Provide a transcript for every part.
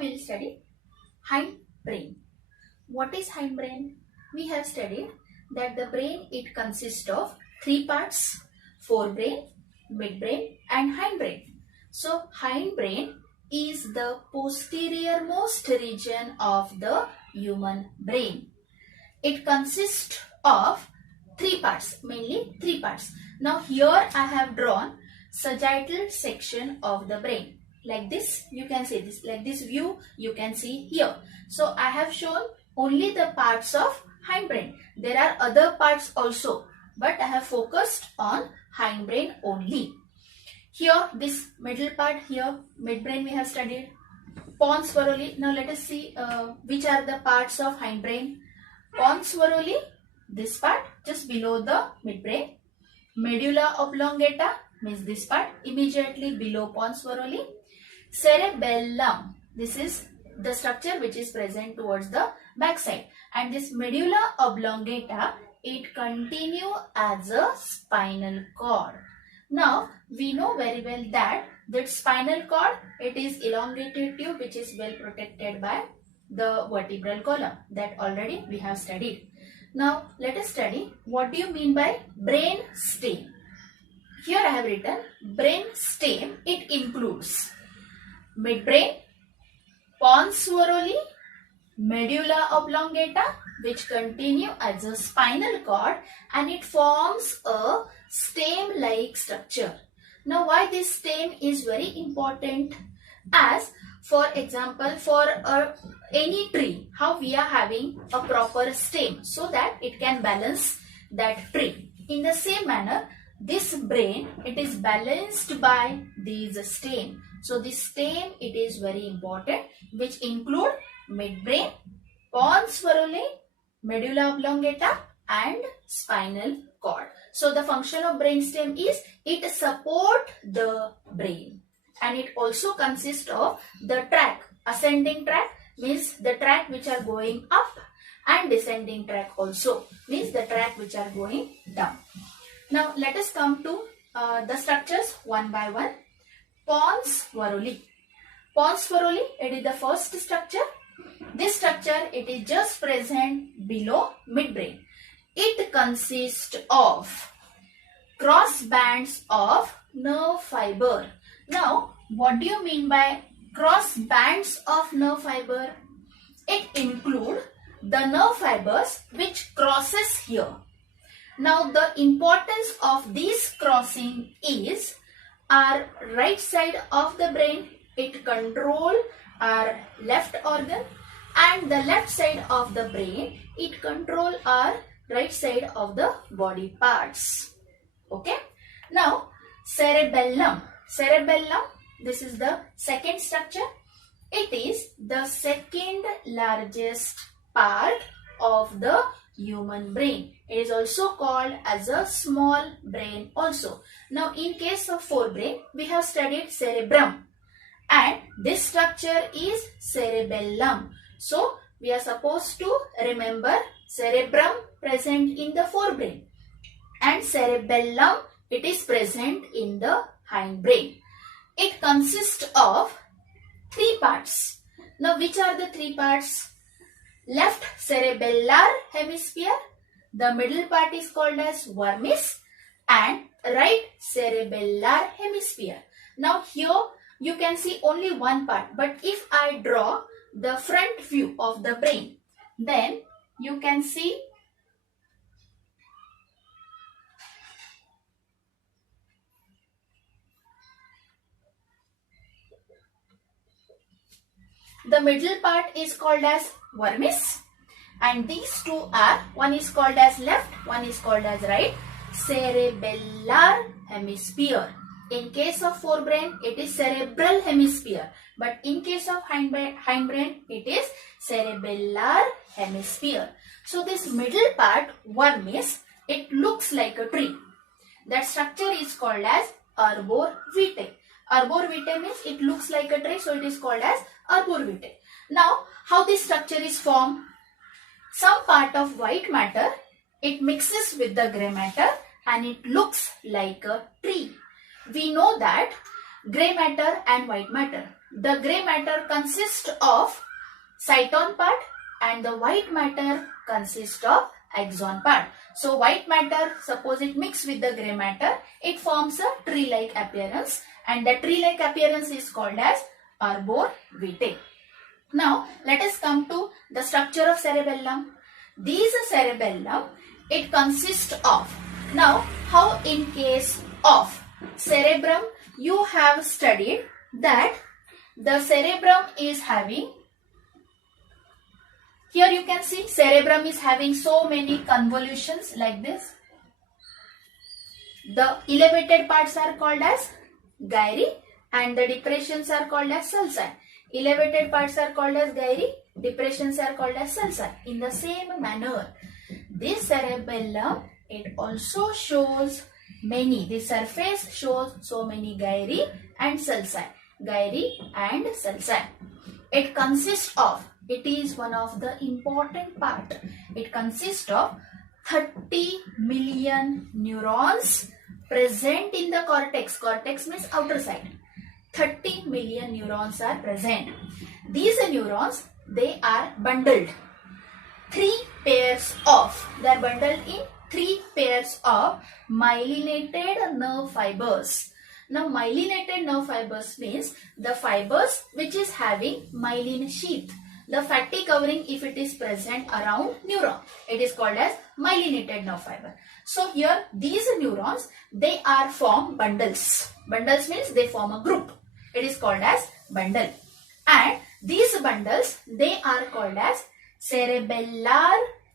we will study hindbrain. What is hindbrain? We have studied that the brain, it consists of three parts: forebrain, midbrain and hindbrain. So hindbrain is the posterior most region of the human brain. It consists of three parts, mainly three parts. Now here I have drawn sagittal section of the brain. Like this, you can see this, like this view you can see here. So I have shown only the parts of hindbrain. There are other parts also, but I have focused on hindbrain only. Here, this middle part here, midbrain we have studied. Pons varoli. Now let us see which are the parts of hindbrain. Pons varoli, this part just below the midbrain. Medulla oblongata means this part immediately below pons varoli. Cerebellum, this is the structure which is present towards the backside, and this medulla oblongata, it continue as a spinal cord. Now we know very well that spinal cord, it is elongated tube which is well protected by the vertebral column, that already we have studied. Now let us study what do you mean by brain stem. Here I have written brain stem. It includes midbrain, pons varoli, medulla oblongata, which continue as a spinal cord, and it forms a stem-like structure. Now why this stem is very important? As for example, for any tree, how we are having a proper stem so that it can balance that tree. In the same manner, this brain, it is balanced by these stem. So this stem, it is very important, which include midbrain, pons varoli, medulla oblongata and spinal cord. So the function of brainstem is it support the brain, and it also consists of the track. Ascending track means the track which are going up, and descending track also means the track which are going down. Now let us come to the structures one by one. Pons varoli. Pons varoli, it is the first structure. This structure, it is just present below midbrain. It consists of cross bands of nerve fiber. Now, what do you mean by cross bands of nerve fiber? It includes the nerve fibers which crosses here. Now, the importance of this crossing is our right side of the brain, it control our left organ, and the left side of the brain, it control our right side of the body parts. Okay. Now, cerebellum. Cerebellum, this is the second structure. It is the second largest part of the human brain. It is also called as a small brain also. Now, in case of forebrain, we have studied cerebrum, and this structure is cerebellum. So, we are supposed to remember cerebrum present in the forebrain, and cerebellum, it is present in the hindbrain. It consists of three parts. Now, which are the three parts? Left cerebellar hemisphere, the middle part is called as vermis, and right cerebellar hemisphere. Now here you can see only one part, but if I draw the front view of the brain, then you can see the middle part is called as vermis, and these two are, one is called as left, one is called as right, cerebellar hemisphere. In case of forebrain, it is cerebral hemisphere, but in case of hindbrain, it is cerebellar hemisphere. So this middle part, vermis, it looks like a tree. That structure is called as arbor vitae. Arbor vitae means it looks like a tree, so it is called as arbor vitae. Now, how this structure is formed? Some part of white matter, it mixes with the grey matter and it looks like a tree. We know that Grey matter and white matter. The grey matter consists of cyton part and the white matter consists of axon part. So white matter, suppose it mixes with the grey matter, it forms a tree-like appearance, and the tree-like appearance is called as arborvitae. Now let us come to the structure of cerebellum. This cerebellum, it consists of, now how in case of cerebrum, you have studied that the cerebrum is having, here you can see cerebrum is having so many convolutions like this. The elevated parts are called as gyri and the depressions are called as sulci. Elevated parts are called as gyri, depressions are called as sulci. In the same manner, this cerebellum, it also shows many, the surface shows so many gyri and sulci. Gyri and sulci. It consists of, it is one of the important part. It consists of 30 million neurons present in the cortex. Cortex means outer side. 30 million neurons are present. These neurons, they are bundled. They are bundled in 3 pairs of myelinated nerve fibers. Now myelinated nerve fibers means the fibers which is having myelin sheath. The fatty covering, if it is present around neuron, it is called as myelinated nerve fiber. So here these neurons, they are form bundles. Bundles means they form a group. It is called as bundle. And these bundles, they are called as cerebellar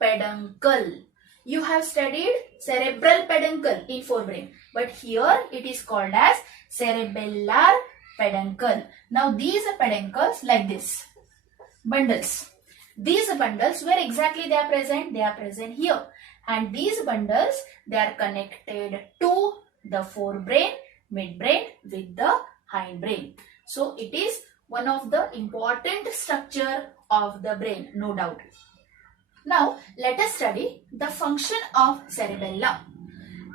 peduncle. You have studied cerebral peduncle in forebrain, but here it is called as cerebellar peduncle. Now these peduncles like this, bundles. These bundles, where exactly they are present? They are present here. And these bundles, they are connected to the forebrain, midbrain with the hindbrain. So it is one of the important structure of the brain, no doubt. Now let us study the function of cerebellum.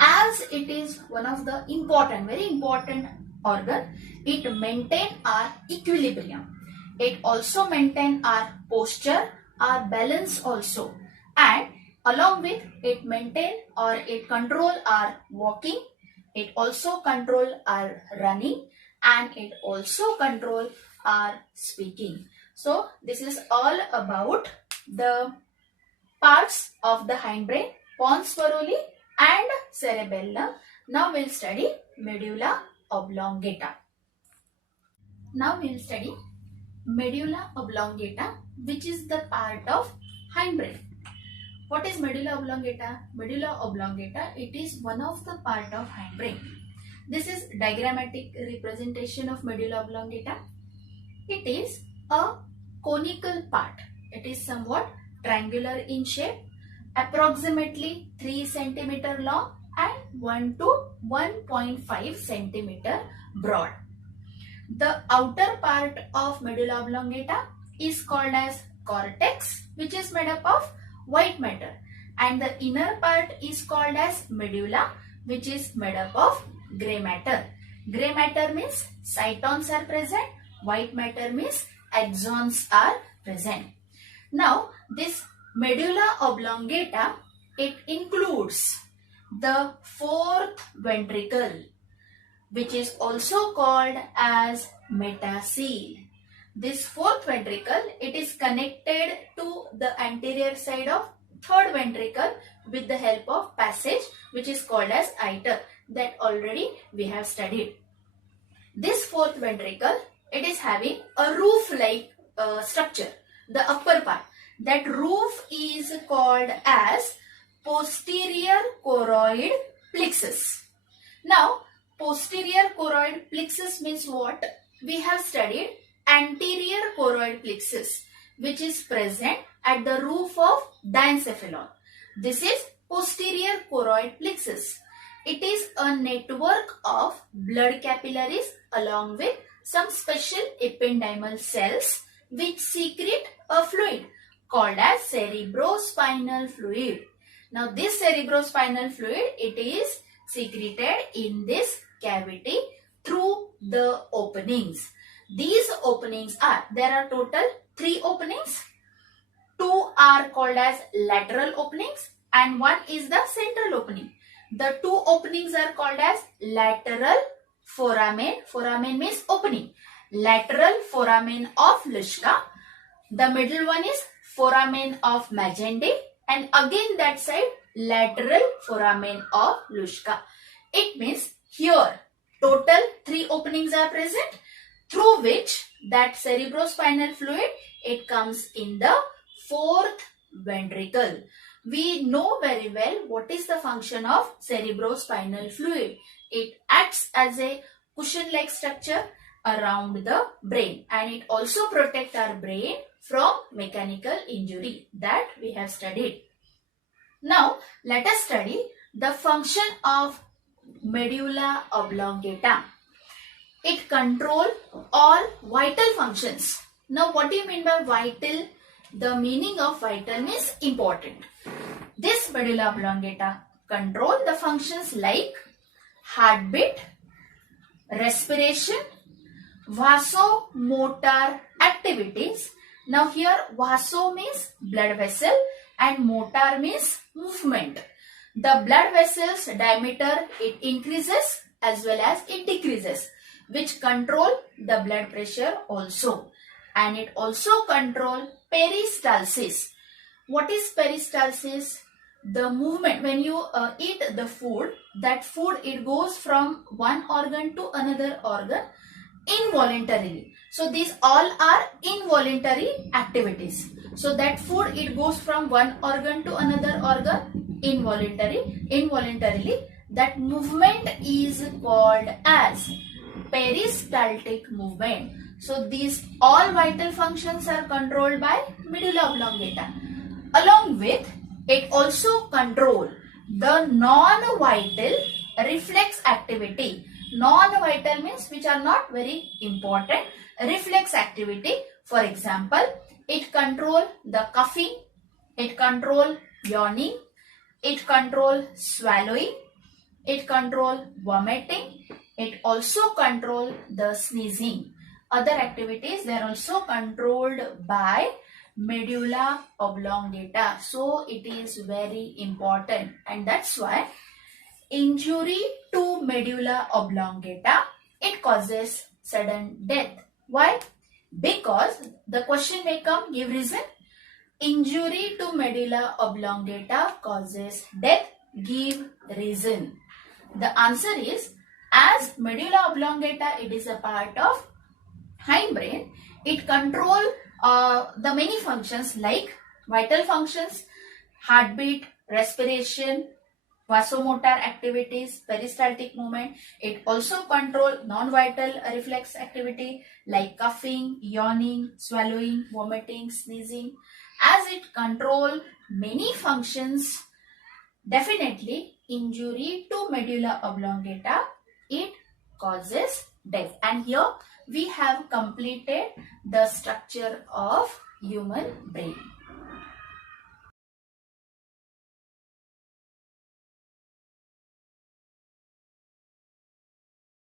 As it is one of the important, very important organ, it maintains our equilibrium. It also maintains our posture, our balance also, and along with it maintain or it control our walking, it also control our running, and it also control our speaking. So this is all about the parts of the hindbrain, pons varolii and cerebellum. Now we'll study medulla oblongata. Now we'll study medulla oblongata, which is the part of hindbrain. What is medulla oblongata? Medulla oblongata, it is one of the part of hindbrain. This is diagrammatic representation of medulla oblongata. It is a conical part. It is somewhat triangular in shape, approximately 3 cm long and 1 to 1.5 cm broad. The outer part of medulla oblongata is called as cortex, which is made up of white matter, and the inner part is called as medulla, which is made up of grey matter. Grey matter means cytons are present, white matter means axons are present. Now this medulla oblongata, it includes the 4th ventricle, which is also called as metacele. This 4th ventricle, it is connected to the anterior side of 3rd ventricle with the help of passage, which is called as iter, that already we have studied. This 4th ventricle, it is having a roof-like structure, the upper part. That roof is called as posterior choroid plexus. Now, posterior choroid plexus means what? We have studied anterior choroid plexus, which is present at the roof of diencephalon. This is posterior choroid plexus. It is a network of blood capillaries along with some special ependymal cells which secrete a fluid called as cerebrospinal fluid. Now this cerebrospinal fluid, it is secreted in this cavity through the openings. These openings are, there are total 3 openings. 2 are called as lateral openings and 1 is the central opening. The 2 openings are called as lateral foramen. Foramen means opening. Lateral foramen of Luschka. The middle one is foramen of Magendie, and again that side lateral foramen of Luschka. It means here total 3 openings are present through which that cerebrospinal fluid, it comes in the 4th ventricle. We know very well what is the function of cerebrospinal fluid. It acts as a cushion-like structure around the brain, and it also protects our brain from mechanical injury that we have studied. Now let us study the function of medulla oblongata. It controls all vital functions. Now what do you mean by vital? The meaning of vital means important. This medulla oblongata control the functions like heartbeat, respiration, vasomotor activities. Now here vaso means blood vessel and motor means movement. The blood vessel's diameter, it increases as well as it decreases, which control the blood pressure also. And it also control peristalsis. What is peristalsis? The movement when you eat the food, that food it goes from one organ to another organ involuntarily. So these all are involuntary activities. So that food it goes from one organ to another organ involuntarily. That movement is called as peristaltic movement. So these all vital functions are controlled by medulla oblongata. Along with it also control the non-vital reflex activity. Non-vital means which are not very important. Reflex activity, for example, it control the coughing, it control yawning, it control swallowing, it control vomiting, it also control the sneezing. Other activities, they are also controlled by medulla oblongata. So it is very important, and that's why injury to medulla oblongata, it causes sudden death. Why? Because the question may come, give reason. Injury to medulla oblongata causes death, give reason. The answer is, as medulla oblongata, it is a part of hindbrain, it controls the many functions like vital functions, heartbeat, respiration, vasomotor activities, peristaltic movement. It also controls non-vital reflex activity like coughing, yawning, swallowing, vomiting, sneezing. As it controls many functions, definitely injury to medulla oblongata, it causes death. And here we have completed the structure of human brain.